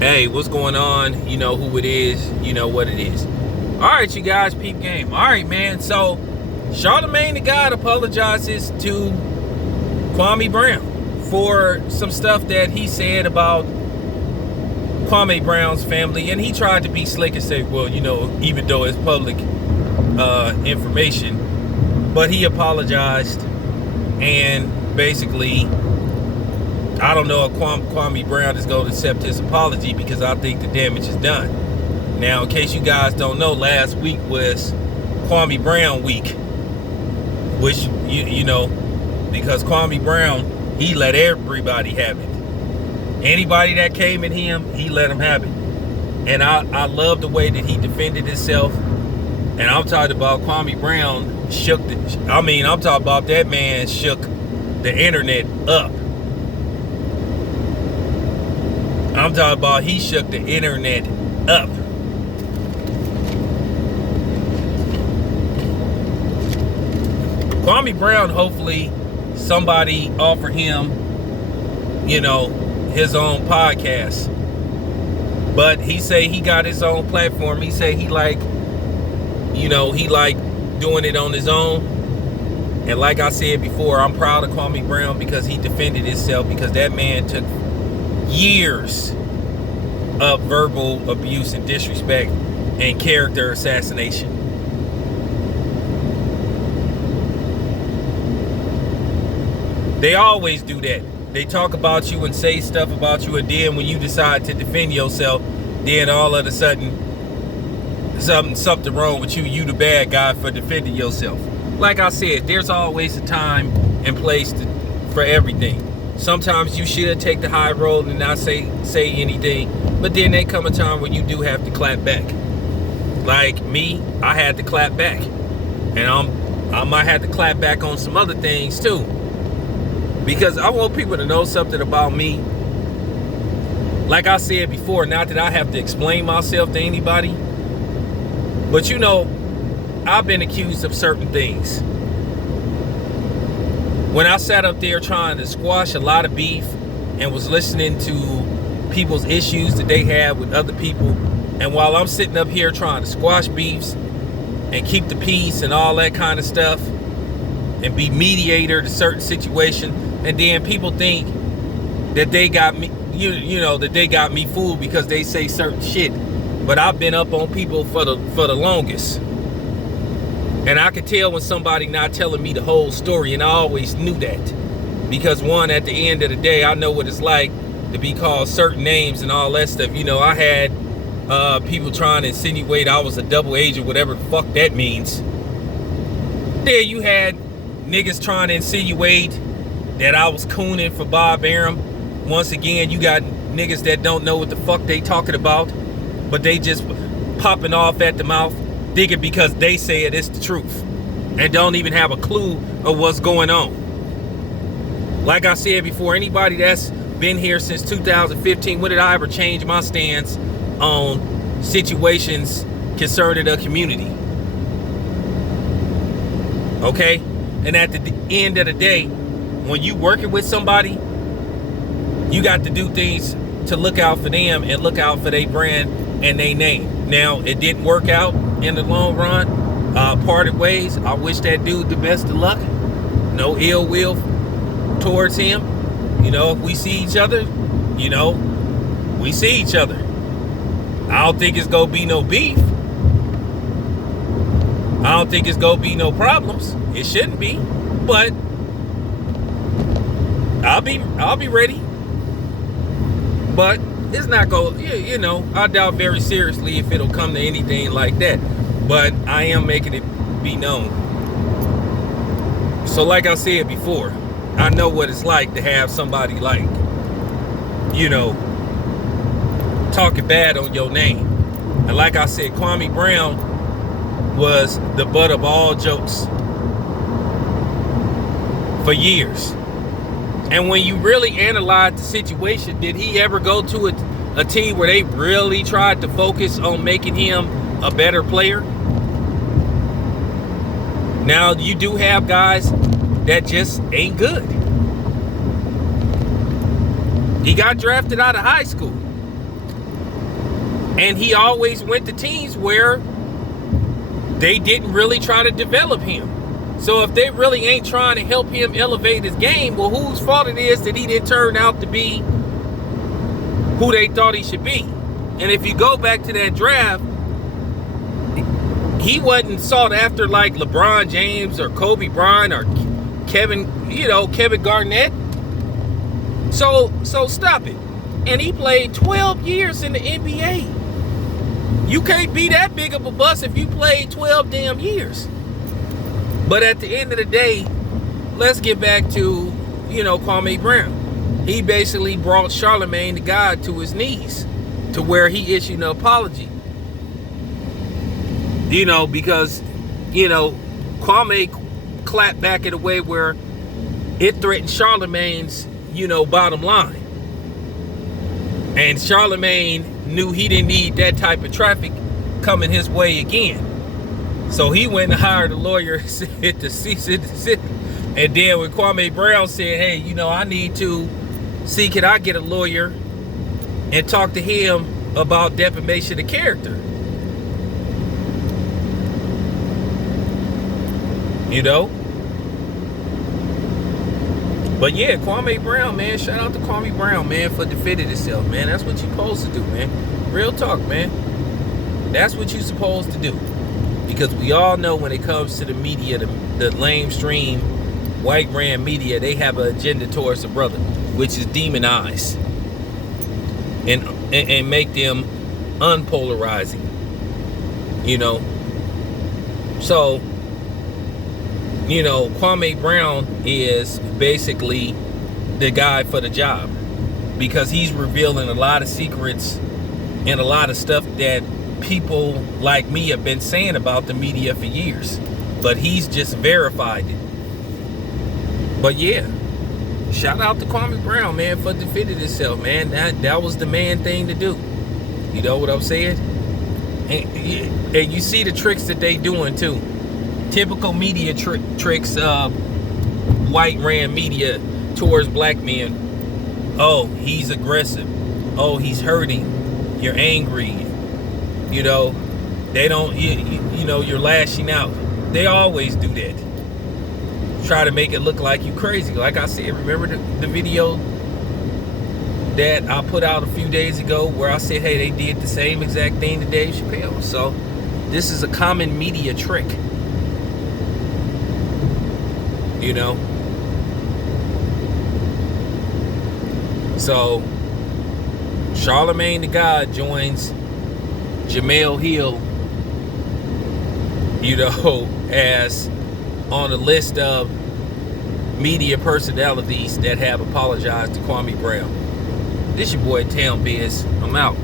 Hey, what's going on? You know who it is. You know what it is. All right, you guys, peep game. All right, man. So, Charlamagne Tha God apologizes to Kwame Brown for some stuff that he said about Kwame Brown's family. And he tried to be slick and say, well, you know, even though it's public information. But he apologized. And basically, I don't know if Kwame Brown is going to accept his apology because I think the damage is done. Now, in case you guys don't know, last week was Kwame Brown week, which, you know, because Kwame Brown, he let everybody have it. Anybody that came at him, he let them have it. And I love the way that he defended himself. And I'm talking about Kwame Brown I'm talking about that man shook the internet up. I'm talking about he shook the internet up. Kwame Brown, hopefully somebody offer him, you know, his own podcast. But he say he got his own platform. He say he like doing it on his own. And like I said before, I'm proud of Kwame Brown because he defended himself, because that man took years of verbal abuse and disrespect and character assassination. They always do that. They talk about you and say stuff about you, and then when you decide to defend yourself, then all of a sudden something wrong with you. You the bad guy for defending yourself. Like I said, there's always a time and place for everything. Sometimes you should take the high road and not say anything, but then there come a time when you do have to clap back. Like me, I had to clap back, and I might have to clap back on some other things too, because I want people to know something about me. Like I said before, not that I have to explain myself to anybody, but you know, I've been accused of certain things. When I sat up there trying to squash a lot of beef and was listening to people's issues that they have with other people, and while I'm sitting up here trying to squash beefs and keep the peace and all that kind of stuff and be mediator to certain situations, and then people think that they got me, you know, that they got me fooled because they say certain shit. But I've been up on people for the longest. And I could tell when somebody not telling me the whole story, and I always knew that. Because one, at the end of the day, I know what it's like to be called certain names and all that stuff. You know, I had people trying to insinuate I was a double agent, whatever the fuck that means. There you had niggas trying to insinuate that I was cooning for Bob Arum. Once again, you got niggas that don't know what the fuck they talking about, but they just popping off at the mouth, thinking because they say it's the truth, and don't even have a clue of what's going on. Like I said before, anybody that's been here since 2015, when did I ever change my stance on situations concerning the community? Okay? And at the end of the day, when you working with somebody, you got to do things to look out for them and look out for their brand and their name. Now, it didn't work out in the long run. Parted ways. I wish that dude the best of luck. No ill will towards him. You know, if we see each other, you know, we see each other. I don't think it's gonna be no beef. I don't think it's gonna be no problems. It shouldn't be, but I'll be ready. But it's not going, you know, I doubt very seriously if it'll come to anything like that. But I am making it be known. So like I said before, I know what it's like to have somebody like, you know, talking bad on your name. And like I said, Kwame Brown was the butt of all jokes for years. And when you really analyze the situation, did he ever go to a team where they really tried to focus on making him a better player? Now, you do have guys that just ain't good. He got drafted out of high school. And he always went to teams where they didn't really try to develop him. So if they really ain't trying to help him elevate his game, well, whose fault it is that he didn't turn out to be who they thought he should be? And if you go back to that draft, he wasn't sought after like LeBron James or Kobe Bryant or Kevin Garnett. So stop it. And he played 12 years in the NBA. You can't be that big of a bust if you played 12 damn years. But at the end of the day, let's get back to, Kwame Brown. He basically brought Charlamagne Tha God to his knees to where he issued an apology. Because, Kwame clapped back in a way where it threatened Charlamagne's, bottom line. And Charlamagne knew he didn't need that type of traffic coming his way again. So he went and hired a lawyer to cease and desist. And then when Kwame Brown said, hey, I need to see, can I get a lawyer and talk to him about defamation of character? But yeah, Kwame Brown, man, shout out to Kwame Brown, man, for defending himself, man. That's what you're supposed to do, man. Real talk, man. That's what you're supposed to do. Because we all know when it comes to the media, the lamestream, white brand media, they have an agenda towards the brother, which is demonize and make them unpolarizing. So, Kwame Brown is basically the guy for the job because he's revealing a lot of secrets and a lot of stuff that people like me have been saying about the media for years, but he's just verified it. But yeah, shout out to Kwame Brown, man, for defending himself, man. That was the man thing to do. You know what I'm saying? And you see the tricks that they doing too. Typical media tricks, white brand media towards black men. Oh, he's aggressive. Oh, he's hurting. You're angry. They don't, you're lashing out. They always do that. Try to make it look like you crazy. Like I said, remember the video that I put out a few days ago where I said, hey, they did the same exact thing to Dave Chappelle. So this is a common media trick. So Charlamagne Tha God joins Jemele Hill, as on the list of media personalities that have apologized to Kwame Brown. This your boy Town Biz. I'm out.